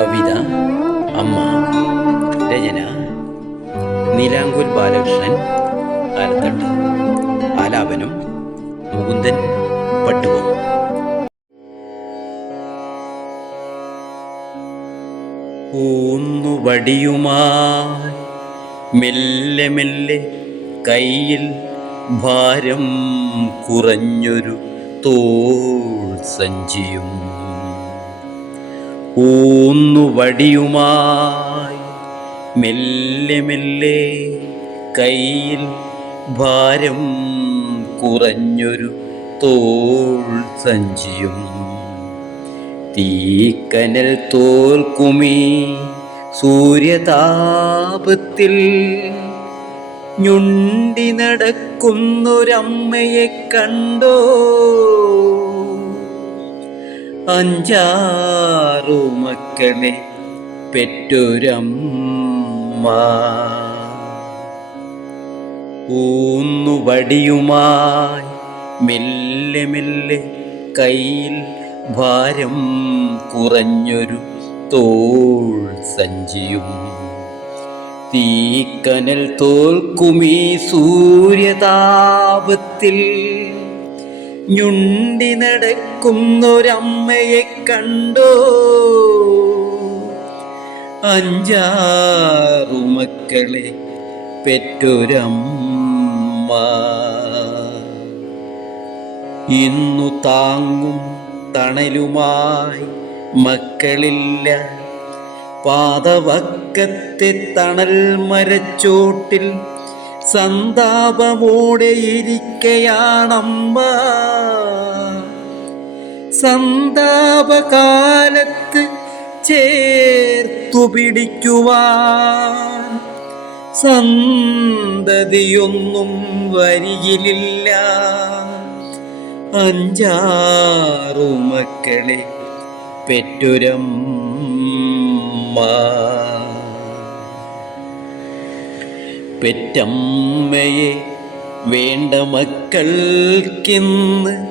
കവിത അമ്മ രചന നീലാങ്കുൽ ബാലകൃഷ്ണൻ ആലത്തട്ട് ആലാപനം മുകുന്ദൻ പട്ടുവം. ഊന്നുവടിയുമായി മെല്ലെ മെല്ലെ കയ്യിൽ ഭാരം കുറഞ്ഞൊരു തോൾ സഞ്ചിയും. ഊന്നുവടിയുമായി മെല്ലെ മെല്ലെ കയ്യിൽ ഭാരം കുറഞ്ഞൊരു തോൾ സഞ്ചിയും തീക്കനൽ തോൽക്കുമീ സൂര്യതാപത്തിൽ ഞുണ്ടി നടക്കുന്നൊരമ്മയെ കണ്ടോ? അഞ്ചാറു മക്കളെ പെറ്റൊരമ്മ. ഊന്നുവടിയുമായി മെല്ലെ മെല്ലെ കയ്യിൽ ഭാരം കുറഞ്ഞൊരു തോൾ സഞ്ചിയും. തീക്കനൽ തോൽക്കുമീ സൂര്യതാപത്തിൽ ഞുണ്ടി നടക്കുന്നൊരമ്മയെ കണ്ടോ? അഞ്ചാറു മക്കളെ പെറ്റൊരമ്മ. ഇന്നു താങ്ങും തണലുമായി മക്കളില്ല. പാതവക്കത്തെ തണൽ മരച്ചോട്ടിൽ സന്താപമോടെ ഇരിക്കയാണമ്മ സന്താപകാലത്ത് ചേർത്തു പിടിക്കുവാൻ സന്തതിയൊന്നും വരിയിലില്ല അഞ്ചാറു മക്കളെ പെറ്റൊരമ്മ. പെറ്റമ്മയെ വേണ്ട മക്കൾക്കിന്ന്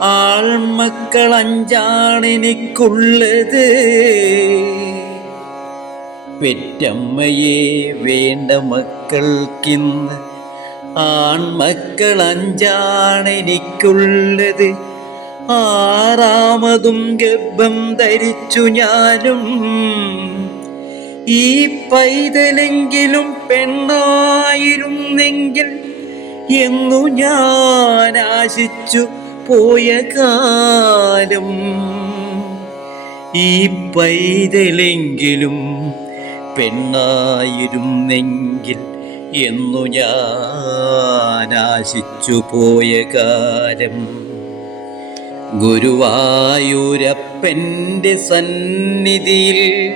ആൾമക്കൾ അഞ്ചാണെനിക്കുള്ളത്. പെറ്റമ്മയെ വേണ്ട മക്കൾക്കിന്ന് ആൺമക്കൾ അഞ്ചാണെനിക്കുള്ളത്. ആറാമതും ഗർഭം ധരിച്ചു ഞാനും. ഈ പൈതലെങ്കിലും പെണ്ണായിരുന്നെങ്കിൽ എന്നു ഞാൻ ആശിച്ചു പോയ കാലം. ഈ പൈതലെങ്കിലും പെണ്ണായിരുന്നെങ്കിൽ എന്നു ഞാൻ ആശിച്ചു പോയ കാലം. ഗുരുവായൂരപ്പന്റെ സന്നിധിയിൽ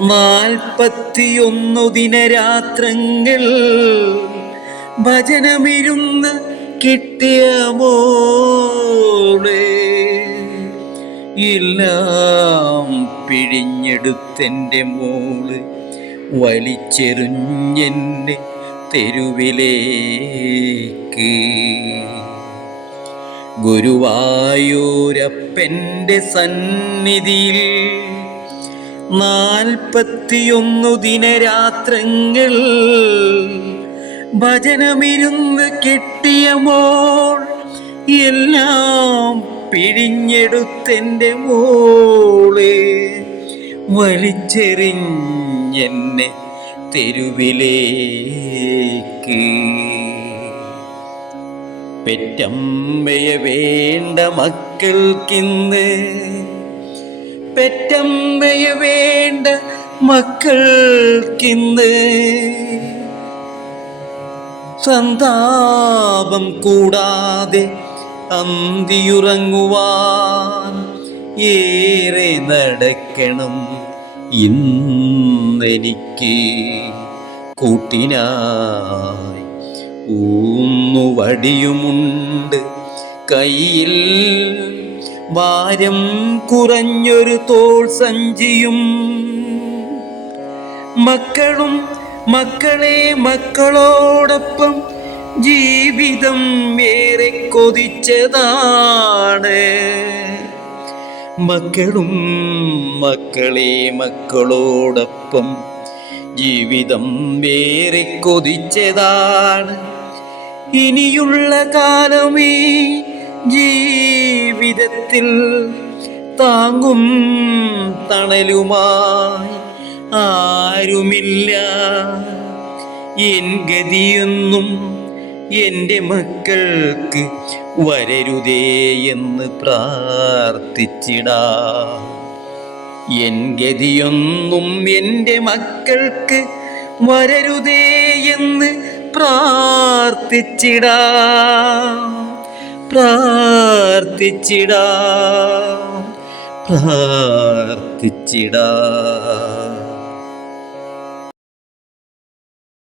നാൽപ്പത്തിയൊന്നു ദിനരാത്രങ്ങൾ ഭജനമിരുന്ന് കിട്ടിയ മോളെ എല്ലാം പിഴിഞ്ഞെടുത്തെന്റെ മോൾ വലിച്ചെറിഞ്ഞെന്നെ തെരുവിലേക്ക്. ഗുരുവായൂരപ്പന്റെ സന്നിധിയിൽ നാൽപ്പത്തിയൊന്നു ദിനരാത്രങ്ങൾ ഭജനമിരുന്ന് കിട്ടിയ മോൾ എല്ലാം പിഴിഞ്ഞെടുത്തെന്റെ മോളെ വലിച്ചെറിഞ്ഞെന്നെ തെരുവിലേക്ക്. പെറ്റമ്മയെ വേണ്ട മക്കൾക്കിന്ന് പെറ്റമ്മയെ വേണ്ട മക്കൾക്കിന്ന് സന്താപം കൂടാതെ അന്തിയുറങ്ങുവാൻ ഏറെ നടക്കണം ഇന്നെനിക്ക് കൂട്ടിനായി ഊന്നുവടിയുമുണ്ട് കയ്യിൽ ഭാരം കുറഞ്ഞൊരു തോൾ സഞ്ചിയും. മക്കളും മക്കളെ മക്കളോടൊപ്പം ജീവിതം ഏറെ കൊതിച്ചതാണ്. മക്കളും മക്കളെ മക്കളോടൊപ്പം ജീവിതം വേറെ കൊതിച്ചതാണ്. ഇനിയുള്ള കാലമേ ജീവിതത്തിൽ താങ്ങും തണലുമായി ആരുമില്ല. എൻ ഗതിയൊന്നും എന്റെ മക്കൾക്ക് വരരുതേ എന്ന് പ്രാർത്ഥിച്ചിടാ. എൻ ഗതിയൊന്നും എന്റെ മക്കൾക്ക് വരരുതേ എന്ന് പ്രാർത്ഥിച്ചിടാ. പ്രാർത്ഥിച്ചിടാ. പ്രാർത്ഥിച്ചിടാ.